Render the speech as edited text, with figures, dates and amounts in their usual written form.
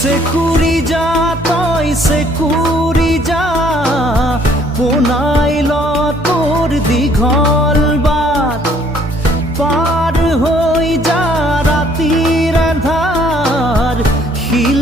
চেকুৰি যা তই চেকুৰি যা পোনাই ল তোৰ দীঘল বাট পাৰ হৈ যা ৰাতিৰ আন্ধাৰ শিল